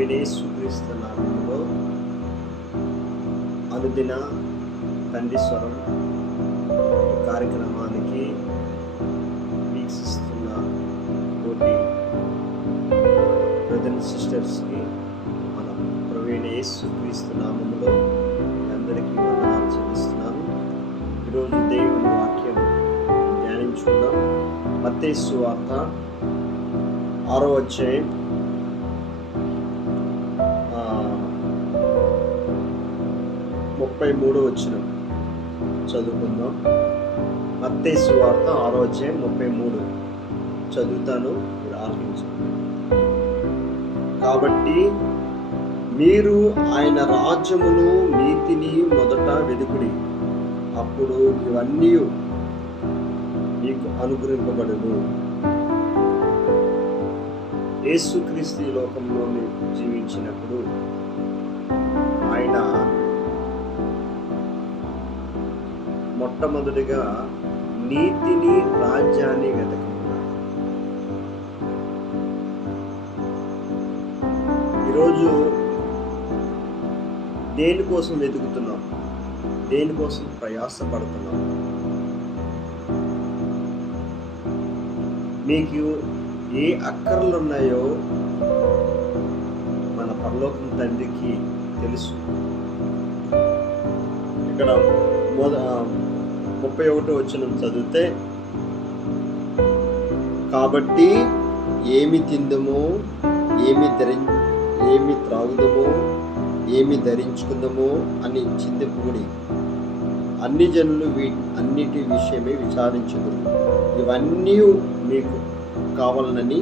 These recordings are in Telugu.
ప్రవీణేశ్వరీస్తు అనుదిన తండ్రి స్వరం కార్యక్రమానికి వీక్షిస్తున్న కోటి బ్రదర్ సిస్టర్స్కి మన ప్రవీణ యేసుక్రీస్తు అందరికీ వందనాలు చెల్లిస్తున్నాను. ఈరోజు దేవుని వాక్యం ధ్యానించుకుందాం. మత్తేసు వార్త ఆరో అధ్యాయం ముప్పై మూడు వచ్చిన. చదువుకుందాం. మత్తేసు సువార్త ఆరో అధ్యాయం ముప్పై మూడు. చదువుతాను మీరు కాబట్టి మీరు ఆయన రాజ్యమును నీతిని మొదట వెదుకుడి. అప్పుడు ఇవన్నీ మీకు అనుగ్రహింపబడును. యేసుక్రీస్తు ఈ లోకంలో జీవించినప్పుడు ఆయన మొట్టమొదటిగా నీతిని రాజ్యాన్ని వెతకమన్నారు. ఈరోజు దేనికోసం వెతుకుతున్నాం? దేనికోసం ప్రయాసపడుతున్నాం? మీకు ఏ అక్కర్లు ఉన్నాయో మన పరలోకం తండ్రికి తెలుసు. ఇక్కడ మొద ముప్పై ఒకటో వచ్చిన చదివితే కాబట్టి ఏమి తిందమో ఏమి ధరి ఏమి త్రాగుదమో ఏమి ధరించుకుందామో అని చింతపూడి అన్ని జనులు వీ అన్నిటి విషయమే విచారించదు ఇవన్నీ మీకు కావాలని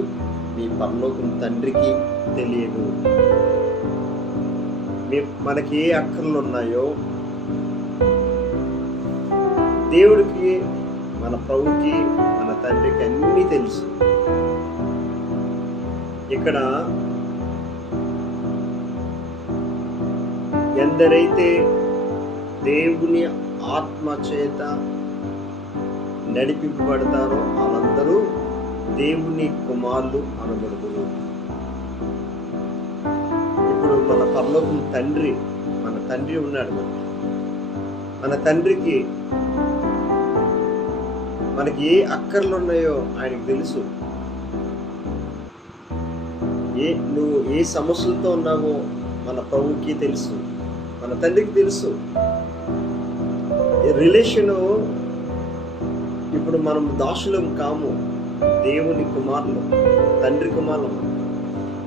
మీ పరలోకం తండ్రికి తెలియదు. మీ మనకి ఏ అక్కర్లు ఉన్నాయో దేవుడికి మన ప్రభుకి మన తండ్రికి అన్నీ తెలుసు. ఇక్కడ ఎందరైతే దేవుని ఆత్మ చేత నడిపింపబడతారో వాళ్ళందరూ దేవుని కుమారులు అనబడుతున్నారు ఇప్పుడు మన పరలోకం తండ్రి మన తండ్రి ఉన్నాడు మన తండ్రికి మనకి ఏ అక్కర్లు ఉన్నాయో ఆయనకు తెలుసు. ఏ నువ్వు ఏ సమస్యలతో ఉన్నావో మన ప్రభుకి తెలుసు. మన తండ్రికి తెలుసు. రిలేషను ఇప్పుడు మనం దాసులం కాము. దేవుని కుమారులు తండ్రి కుమారులు.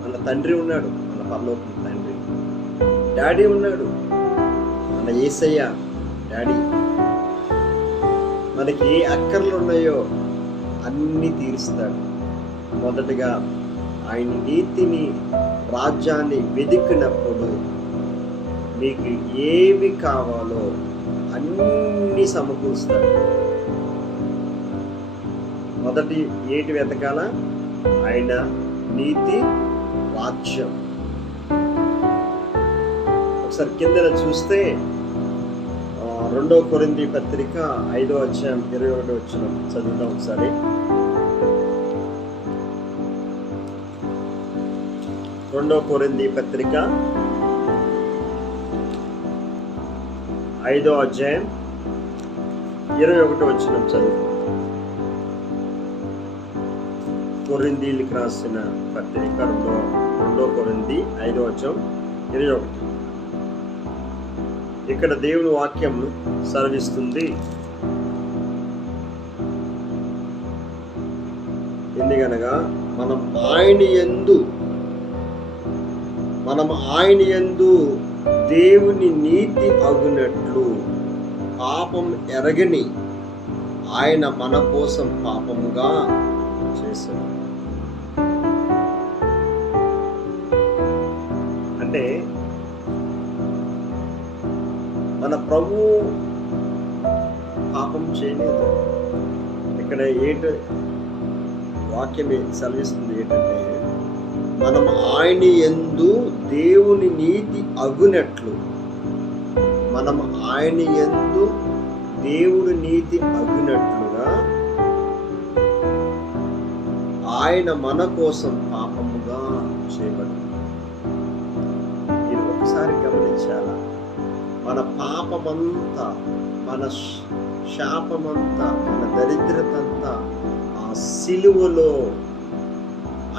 మన తండ్రి ఉన్నాడు మన పరలోకం తండ్రి. డాడీ ఉన్నాడు మన ఏసయ్య డాడీ. మనకి ఏ అక్కర్లు ఉన్నాయో అన్నీ తీరుస్తాడు. మొదటగా ఆయన నీతిని రాజ్యాన్ని వెతికినప్పుడు మీకు ఏవి కావాలో అన్నీ సమకూరుస్తాడు. మొదటి ఏటి వెతకాల? ఆయన నీతి రాజ్యం. ఒకసారి కిందన చూస్తే రెండో కొరింది పత్రిక ఐదో అధ్యాయం ఇరవై ఒకటి వచ్చిన చదువుతాం ఒకసారి. రెండో కొరింది పత్రిక ఐదో అధ్యాయం ఇరవై ఒకటి వచ్చిన చదువు. కొరిందీలకు రాసిన పత్రిక రెండో రెండో కొరింది ఐదో అధ్యాయం ఇరవై ఒకటి. ఇక్కడ దేవుని వాక్యం సర్విస్తుంది ఎందుకనగా మనం ఆయన ఎందు మనం ఆయన ఎందు దేవుని నీతి అగునట్లు పాపం ఎరగని ఆయన మన కోసం పాపముగా చేశాడు. అంటే మన ప్రభు పాపం చేయలేదు. ఇక్కడ ఏంటి? వాక్యం సెలవిస్తుంది ఏంటంటే మనం ఆయన ఎందు దేవుని నీతి అగునట్లు మనం ఆయన ఎందు దేవుడి నీతి అగునట్లుగా ఆయన మన కోసం పాపముగా చేయబడి మన పాపమంతా మన శాపమంతా మన దరిద్రతంతా ఆ సిలువలో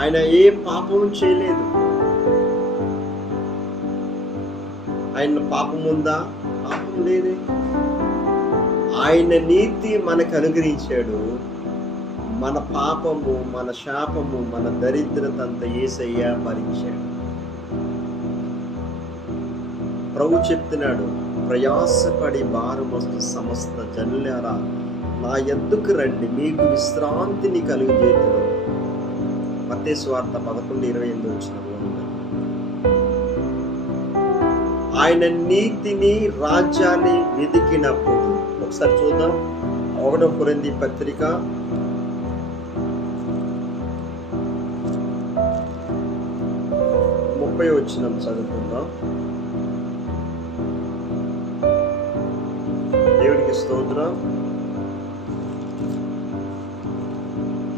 ఆయన ఏ పాపం చేయలేదు. ఆయన పాపం ఉందా పాపం లేదే. ఆయన నీతి మనకు అనుగ్రహించాడు. మన పాపము మన శాపము మన దరిద్రత అంత ఏసయ్య భరించాడు. ప్రభు చెప్తున్నాడు ప్రయాసపడి భారమస్తు సమస్త జనులారా నా ఎద్దుకు రండి? మీకు విశ్రాంతిని కలుగజేతును మత్తే స్వార్థ పదకొండు ఇరవై ఎనిమిది వచ్చిన ఆయన నీతిని రాజ్యాన్ని వెతికినప్పుడు ఒకసారి చూద్దాం. ఒకటో పురంది పత్రిక. ముప్పై వచ్చిన చదువు దేవుడికి స్తోత్రం.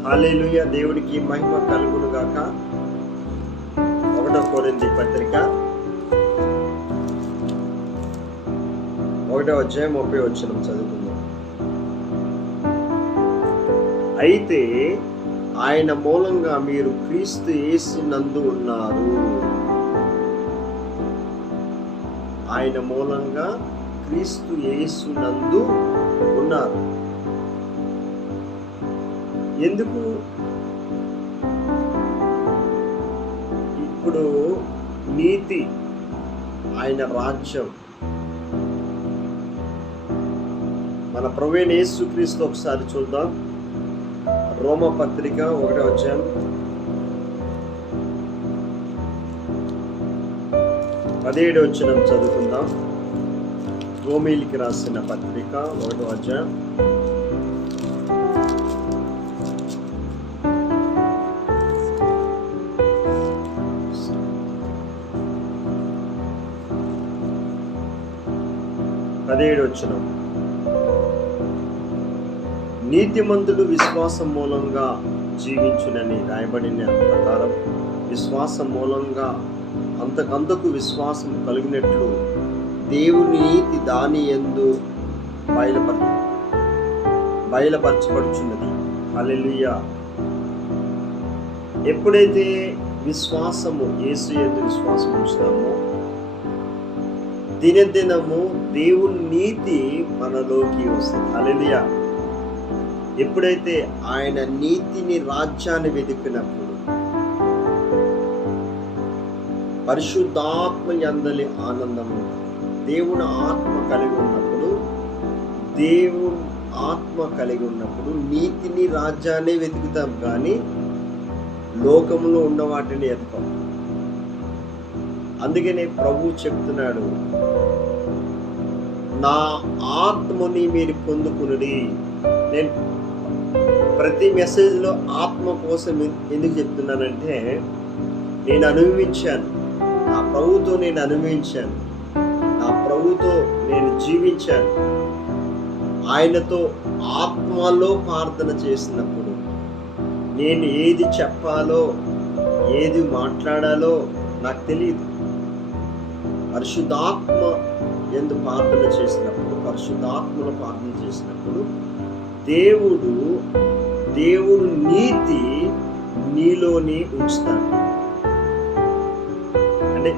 హాలేలుయ దేవుడికి మహిమ కలుగును గాక. ఒకటో కోరింది పత్రిక. ఒకటో అధ్యాయం ముప్పై వచ్చిన చదువుకుందాం. అయితే ఆయన మూలంగా మీరు క్రీస్తు యేసినందు ఉన్నారు. ఆయన మూలంగా క్రీస్తు యేసునందు ఉన్నారు. ఎందుకు? ఇప్పుడు నీతి ఆయన రాజ్యం. మన ప్రవీణ యేసుక్రీస్తు ఒకసారి చూద్దాం. రోమ పత్రిక ఒకటే వచ్చాం పదిహేడు వచ్చిన చదువుకుందాం. రోమిలికి రాసిన పత్రిక ఒకటో అధ్యాయం. పదిహేడు వచ్చిన. నీతిమంతుడు విశ్వాసం మూలంగా జీవించునని రాయబడిన ప్రకారం విశ్వాసం మూలంగా అంతకంతకు విశ్వాసం కలిగినట్లు దేవుని నీతి దాని ఎందు బయలుపర బయలుపరచబడుచున్నది. అలెలుయ ఎప్పుడైతే విశ్వాసము యేసు ఎందు విశ్వాసం ఉంచుతామో దినదినము దేవుని నీతి మనలోకి వస్తుంది. అలెలియా ఎప్పుడైతే ఆయన నీతిని రాజ్యాన్ని వెతికినప్పుడు పరిశుద్ధాత్మ ఎందలి ఆనందం ఉంటుంది. దేవుని ఆత్మ కలిగి ఉన్నప్పుడు దేవుని ఆత్మ కలిగి ఉన్నప్పుడు నీతిని రాజ్యాన్ని వెతుకుతాం కానీ లోకంలో ఉన్న వాటిని ఎత్తాం అందుకనే ప్రభు చెప్తున్నాడు నా ఆత్మని మీరు పొందుకునుడి. నేను ప్రతి మెసేజ్లో ఆత్మ కోసం ఎందుకు చెప్తున్నానంటే నేను అనుభవించాను. నా ప్రభుతో నేను అనుభవించాను. ప్రభుతో నేను జీవించాను. ఆయనతో ఆత్మలో ప్రార్థన చేసినప్పుడు నేను ఏది చెప్పాలో ఏది మాట్లాడాలో నాకు తెలియదు పరిశుద్ధాత్మ ఎందు ప్రార్థన చేసినప్పుడు పరిశుద్ధాత్మను ప్రార్థన చేసినప్పుడు దేవుడు దేవుడు నీతి నీలోనే ఉంచుతాడు. అంటే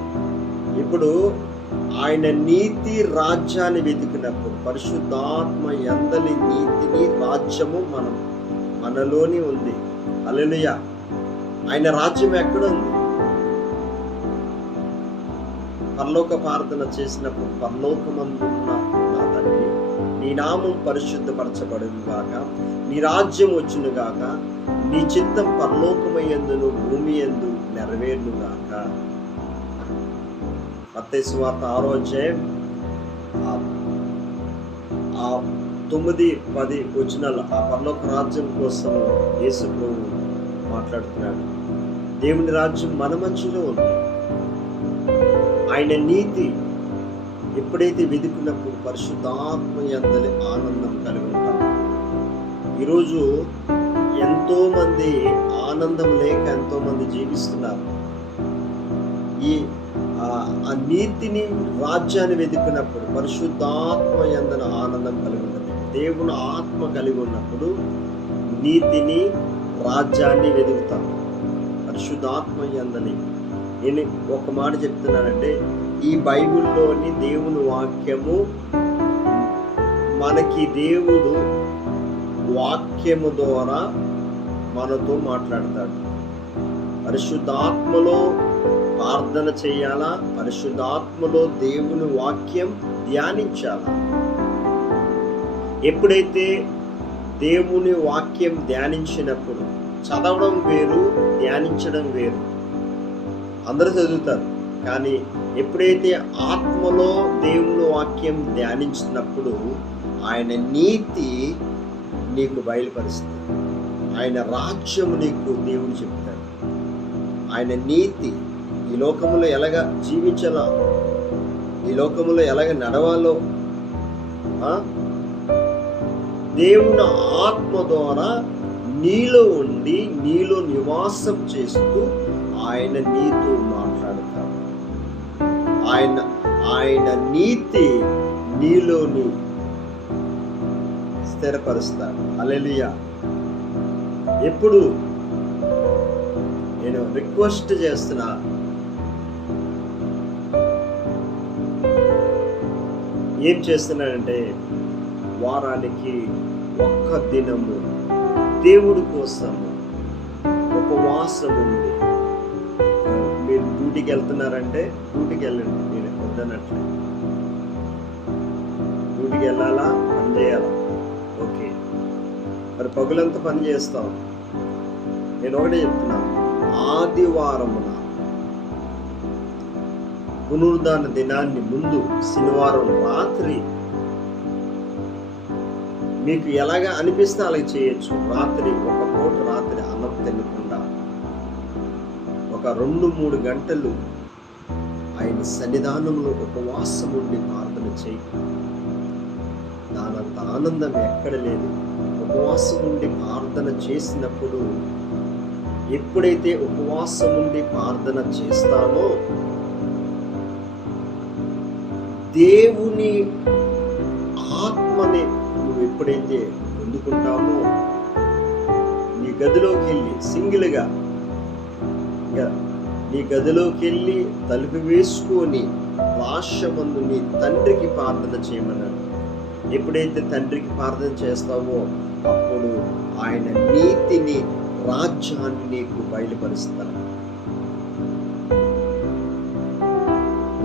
ఇప్పుడు ఆయన నీతి రాజ్యాన్ని వెతికినప్పుడు పరిశుద్ధాత్మ ఎందలి నీతిని రాజ్యము మనం మనలోని ఉంది. అలలుయ ఆయన రాజ్యం ఎక్కడ ఉంది? పరలోక ప్రార్థన చేసినప్పుడు పరలోకమందున్న నా తండ్రి నీ నామం పరిశుద్ధపరచబడును గాక నీ రాజ్యం వచ్చును గాక నీ చిత్తం పరలోకమయ్యందును భూమి ఎందు నెరవేరును గాక మత్తయి సువార్త ఆరో అధ్యాయం ఆ- తొమ్మిది పది వచనాలు ఆ పరలోక రాజ్యం కోసం యేసు ప్రభు మాట్లాడుతున్నాడు. దేవుని రాజ్యం మన మధ్యలో ఉంది. ఆయన నీతి ఎప్పుడైతే వెతుకున్నప్పుడు పరిశుద్ధాత్మ ఎందలి ఆనందం కలిగి ఉంటాం ఈరోజు ఎంతోమంది ఆనందం లేక ఎంతోమంది జీవిస్తున్నారు. ఈ ఆ, నీతిని రాజ్యాన్ని వెతుకున్నప్పుడు పరిశుద్ధాత్మ ఎందన ఆనందం కలిగి ఉన్నది. దేవుని ఆత్మ కలిగి ఉన్నప్పుడు నీతిని రాజ్యాన్ని వెతుకుతాం. పరిశుద్ధాత్మ ఎందని నేను ఒక మాట చెప్తున్నానంటే ఈ బైబిల్లోని దేవుని వాక్యము మనకి దేవుడు వాక్యము ద్వారా మనతో మాట్లాడతాడు. పరిశుద్ధాత్మలో ప్రార్థన చేయాలా? పరిశుద్ధాత్మలో దేవుని వాక్యం ధ్యానించాలా? ఎప్పుడైతే దేవుని వాక్యం ధ్యానించినప్పుడు చదవడం వేరు ధ్యానించడం వేరు. అందరూ చదువుతారు. కానీ ఎప్పుడైతే ఆత్మలో దేవుని వాక్యం ధ్యానించినప్పుడు ఆయన నీతి నీకు బయలుపరుస్తుంది. ఆయన రాజ్యము నీకు దేవుడు చెప్తాడు. ఆయన నీతి ఈ లోకములో ఎలాగ జీవించాలో? ఈ లోకములో ఎలాగ నడవాలో? దేవుని ఆత్మ ద్వారా నీలో ఉండి నీలో నివాసం చేస్తూ ఆయన నీతో మాట్లాడతాడు. ఆయన ఆయన నీతి నీలోని స్థిరపరుస్తాడు. అలెలియా ఎప్పుడు? నేను రిక్వెస్ట్ చేస్తున్నా ఏం చేస్తున్నానంటే వారానికి ఒక్క దినము దేవుడి కోసం వాసం ఉంది. మీరు డ్యూటీకి వెళ్తున్నారంటే డ్యూటీకి వెళ్ళండి నేను వద్దనట్లే. డ్యూటీకి వెళ్ళాలా? పని చేయాలా? ఓకే. మరి పగులంతా పని చేస్తాం. నేను ఒకటే చెప్తున్నా ఆదివారమున పునరుద్ధాన దినాన్ని ముందు శనివారం రాత్రి మీకు ఎలాగ అనిపిస్తే అలా చేయొచ్చు. రాత్రి ఒక పూట రాత్రి అన్నం తినకుండా ఒక రెండు మూడు గంటలు ఆయన సన్నిధానంలో ఉపవాసం ఉండి ప్రార్థన చేయి. దానంత ఆనందం ఎక్కడ లేదు. ఉపవాసం ఉండి ప్రార్థన చేసినప్పుడు ఎప్పుడైతే ఉపవాసం ఉండి ప్రార్థన చేస్తామో దేవుని ఆత్మని నువ్వు ఎప్పుడైతే పొందుకుంటామో నీ గదిలోకి వెళ్ళి సింగిల్గా నీ గదిలోకి వెళ్ళి తలుపు వేసుకొని భాష్యమందు నీ తండ్రికి ప్రార్థన చేయమన్నాడు. ఎప్పుడైతే తండ్రికి ప్రార్థన చేస్తావో అప్పుడు ఆయన నీతిని రాజ్యాన్ని నీకు బయలుపరుస్తాడు.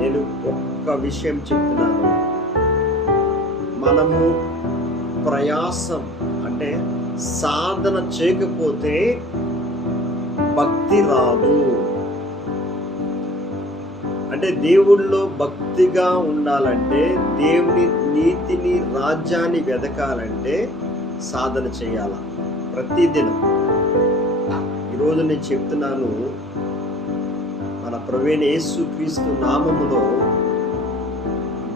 నేను ఒక్క విషయం చెప్తున్నాను. మనము ప్రయాసం అంటే సాధన చేయకపోతే భక్తి రాదు. అంటే దేవుళ్ళో భక్తిగా ఉండాలంటే దేవుని నీతిని రాజ్యాన్ని వెదకాలంటే సాధన చేయాల? ప్రతిదినం. ఈరోజు నేను చెప్తున్నాను ప్రవీణ యేసు క్రీస్తు నామములో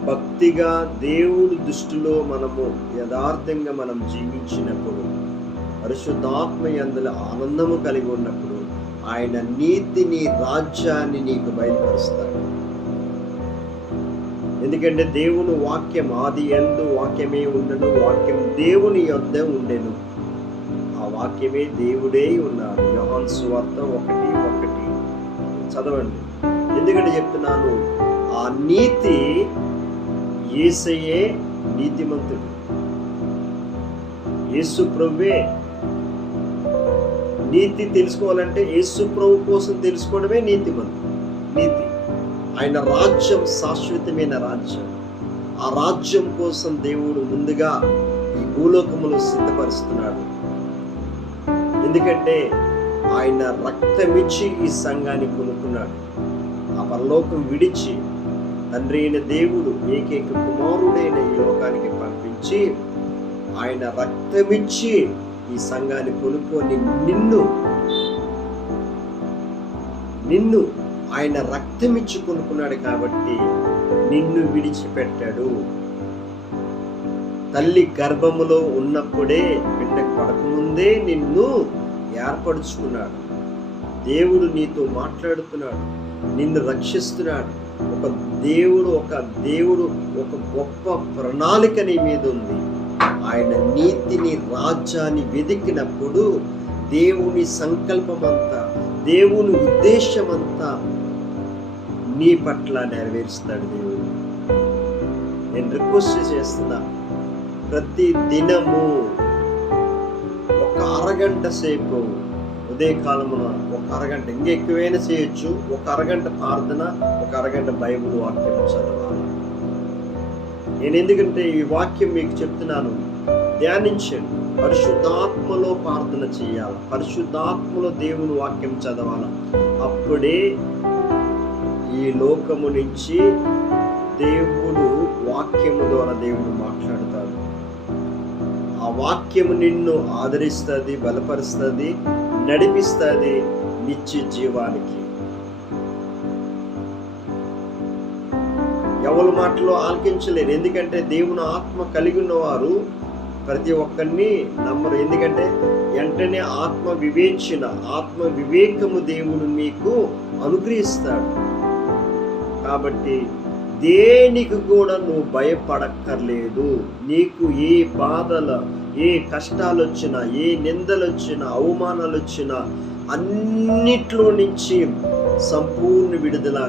భక్తిగా దేవుడి దృష్టిలో మనము యథార్థంగా మనం జీవించినప్పుడు పరిశుద్ధాత్మ అందులో ఆనందము కలిగి ఉన్నప్పుడు ఆయన నీతిని రాజ్యాన్ని నీకు బయలుపరుస్తాడు ఎందుకంటే దేవుని వాక్యం ఆది ఎందు వాక్యమే ఉండను వాక్యం దేవుని యొద్ద ఉండెను. ఆ వాక్యమే దేవుడే ఉన్నాడు. యోహాన్ సువార్త ఒకటి ఒకటి. చదవండి. ఎందుకంటే చెప్తున్నాను ఆ నీతి ఏసయే నీతిమంతుడు. యేసు ప్రభువే. నీతి తెలుసుకోవాలంటే యేసు ప్రభు కోసం తెలుసుకోవడమే నీతిమంతుడు. నీతి. ఆయన రాజ్యం శాశ్వతమైన రాజ్యం. ఆ రాజ్యం కోసం దేవుడు ముందుగా ఈ భూలోకములో సిద్ధపరుస్తున్నాడు. ఎందుకంటే ఆయన రక్తమిచ్చి ఈ సంఘాన్ని కొనుక్కున్నాడు. ఆ పరలోకం విడిచి తండ్రి అయిన దేవుడు ఏకైక కుమారుడైన ఈ లోకానికి పంపించి ఆయన రక్తమిచ్చి ఈ సంఘాన్ని కొనుక్కొని నిన్ను నిన్ను ఆయన రక్తమిచ్చి కొనుక్కున్నాడు కాబట్టి నిన్ను విడిచిపెట్టాడు. తల్లి గర్భములో ఉన్నప్పుడే బిడ్డ పడకముందే నిన్ను ఏర్పరుచుకున్నాడు. దేవుడు నీతో మాట్లాడుతున్నాడు. నిన్ను రక్షిస్తున్నాడు. ఒక దేవుడు ఒక దేవుడు ఒక గొప్ప ప్రణాళిక నీ మీద ఉంది. ఆయన నీతిని రాజ్యాన్ని వెతికినప్పుడు దేవుని సంకల్పమంతా దేవుని ఉద్దేశమంతా నీ పట్ల నెరవేరుస్తాడు దేవుడు. నేను రిక్వెస్ట్ చేస్తున్నా ప్రతి దినము ఒక అరగంట సేపు ఉదయకాలమున ఒక అరగంట ఇంకా ఎక్కువైనా చేయొచ్చు. ఒక అరగంట ప్రార్థన ఒక అరగంట బైబిల్ వాక్యం చదవాలి. నేను ఎందుకంటే ఈ వాక్యం మీకు చెప్తున్నాను. ధ్యానించండి. పరిశుద్ధాత్మలో ప్రార్థన చేయాలి. పరిశుద్ధాత్మలో దేవుని వాక్యం చదవాలి. అప్పుడే ఈ లోకము నుంచి దేవుడు వాక్యము ద్వారా దేవుడు మాట్లాడతాడు. వాక్యము నిన్ను ఆదరిస్తుంది బలపరుస్తుంది నడిపిస్తుంది నిత్య జీవానికి. ఎవరి మాటలో ఆలకించలేరు. ఎందుకంటే దేవుని ఆత్మ కలిగి ఉన్నవారు ప్రతి ఒక్కరిని నమ్మరు. ఎందుకంటే వెంటనే ఆత్మ వివేచన ఆత్మ వివేకము దేవుడు మీకు అనుగ్రహిస్తాడు. కాబట్టి దేనికి కూడా నువ్వు భయపడక్కర్లేదు. నీకు ఏ బాధల ఏ కష్టాలు వచ్చినా ఏ నిందలు వచ్చినా అవమానాలు వచ్చినా అన్నిట్లో నుంచి సంపూర్ణ విడుదల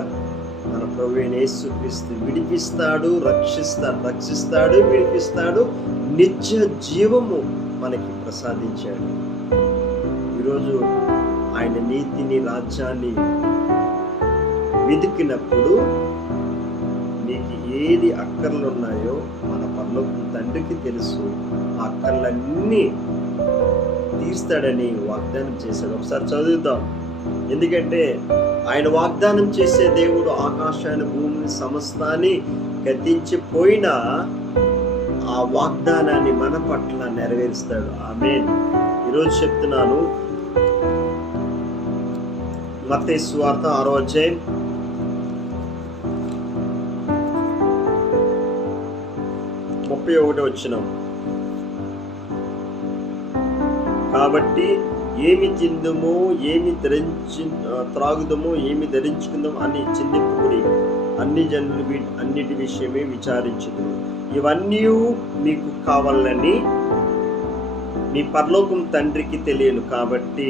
మన ప్రవీణ యేసుక్రీస్తు విడిపిస్తాడు రక్షిస్తాడు రక్షిస్తాడు విడిపిస్తాడు నిత్య జీవము మనకి ప్రసాదించాడు. ఈరోజు ఆయన నీతిని రాజ్యాన్ని వెతికినప్పుడు నీకు ఏది అక్కర్లు ఉన్నాయో మన పనులకు తండ్రికి తెలుసు. అక్కర్లన్నీ తీర్స్తాడని వాగ్దానం చేశాడు. ఒకసారి చదువుతాం ఎందుకంటే ఆయన వాగ్దానం చేసే దేవుడు ఆకాశాన్ని భూమిని సమస్తాన్ని గతించిపోయినా ఆ వాగ్దానాన్ని మన పట్ల నెరవేరుస్తాడు. ఆమె ఈరోజు చెప్తున్నాను మత్తయి స్వార్థ ఆరో అధ్యాయం. ముప్పై ఒకటి వచ్చినాం కాబట్టి ఏమి తిందుమో ఏమి ధరించి త్రాగుదము ఏమి ధరించుకుందాం అని చిందింపుకుని అన్ని జనులు వీటి అన్నిటి విషయమే విచారించదు ఇవన్నీ మీకు కావాలని మీ పరలోకం తండ్రికి తెలియను కాబట్టి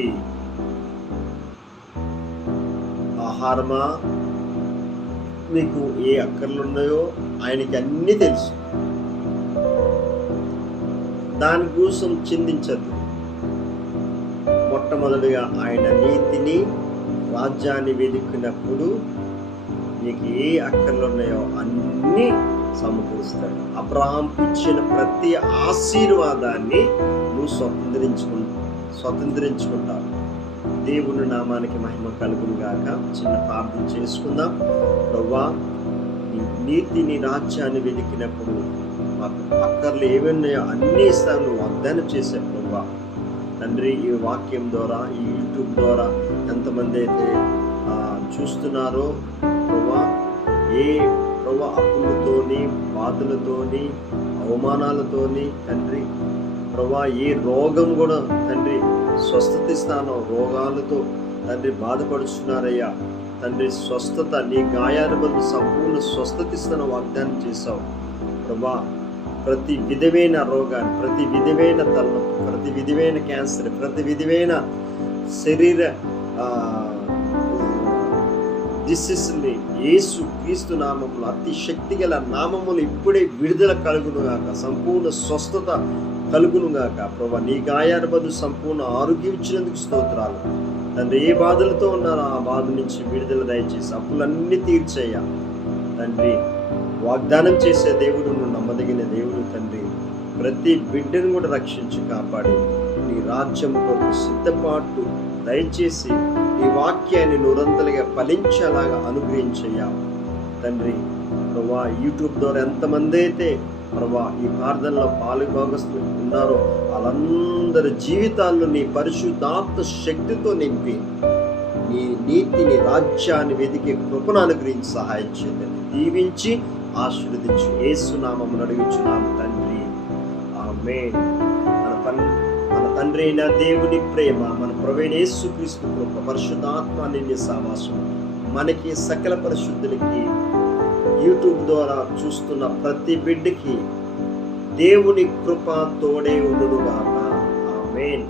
ఆహారమా మీకు ఏ అక్కర్లు ఉన్నాయో ఆయనకి అన్నీ తెలుసు. దాని కోసం చిందించద్దు మొట్టమొదటిగా ఆయన నీతిని రాజ్యాన్ని వెతుక్కున్నప్పుడు నీకు ఏ అక్కర్లు ఉన్నాయో అన్నీ సమకూరుస్తాడు. అబ్రహాంకు ఇచ్చిన ప్రతి ఆశీర్వాదాన్ని నువ్వు స్వతంత్రించుకు స్వతంత్రించుకుంటావు. దేవుని నామానికి మహిమ కలుగును గాక చిన్న ప్రార్థన చేసుకుందాం. ప్రవ్వా నీతిని రాజ్యాన్ని వెతికినప్పుడు మాకు అక్కర్లు ఏమున్నాయో అన్ని ఇస్తాను నువ్వు వాగ్దానం చేసే ప్రభా తండ్రి ఈ వాక్యం ద్వారా ఈ యూట్యూబ్ ద్వారా ఎంతమంది అయితే చూస్తున్నారో ప్రభా ఏ ప్రభా అప్పులతోని బాధలతోని అవమానాలతోని తండ్రి ప్రభా ఏ రోగం కూడా తండ్రి స్వస్థత ఇస్తానో రోగాలతో తండ్రి బాధపడుచున్నారయ్యా. తండ్రి స్వస్థత నీ గాయాల బదులు సంపూర్ణ స్వస్థత ఇస్తాను వాగ్దానం చేశావు. ప్రభా ప్రతి విధమైన రోగాన్ని ప్రతి విధమైన తలనొప్పి ప్రతి విధమైన క్యాన్సర్ ప్రతి విధమైన శరీర డిసీస్ని యేసు క్రీస్తు నామములు అతి శక్తి గల నామములు ఇప్పుడే విడుదల కలుగునుగాక సంపూర్ణ స్వస్థత కలుగునుగాక ప్రభా నీ గాయాల సంపూర్ణ ఆరోగ్యం ఇచ్చినందుకు స్తోత్రాలు. తండ్రి ఏ బాధలతో ఉన్నారో ఆ బాధ నుంచి విడుదల దయచేసి అప్పులన్నీ తీర్చయ్యా. తండ్రి వాగ్దానం చేసే దేవుడు నువ్వు నమ్మదగిన దేవుడు తండ్రి ప్రతి బిడ్డను కూడా రక్షించి కాపాడు. నీ రాజ్యం కొరకు సిద్ధపాటు దయచేసి నీ వాక్యాన్ని నురంతలుగా ఫలించేలాగా అనుగ్రహించయ్యా. తండ్రి ప్రభా యూట్యూబ్ ద్వారా ఎంతమంది అయితే ప్రభా ఈ ప్రార్థనలో పాలుభాగస్తు ఉన్నారో వాళ్ళందరి జీవితాల్లో నీ పరిశుద్ధాత్మ శక్తితో నింపి నీ నీతిని రాజ్యాన్ని వెతికి కృపను అనుగ్రహించి సహాయం చేయండి. దీవించి ఆశీర్వదించు ఏసునామం నడిపించున్నాము తండ్రి. ఆమె మన తన్ మన తండ్రి అయిన దేవుని ప్రేమ మన ప్రవేణేసుక్రీస్తు కృప పరిశుద్ధాత్మ నిన్య సావాసం మనకి సకల పరిశుద్ధులకి యూట్యూబ్ ద్వారా చూస్తున్న ప్రతి బిడ్డకి దేవుని కృప తోడే ఉండుగాక మెయిన్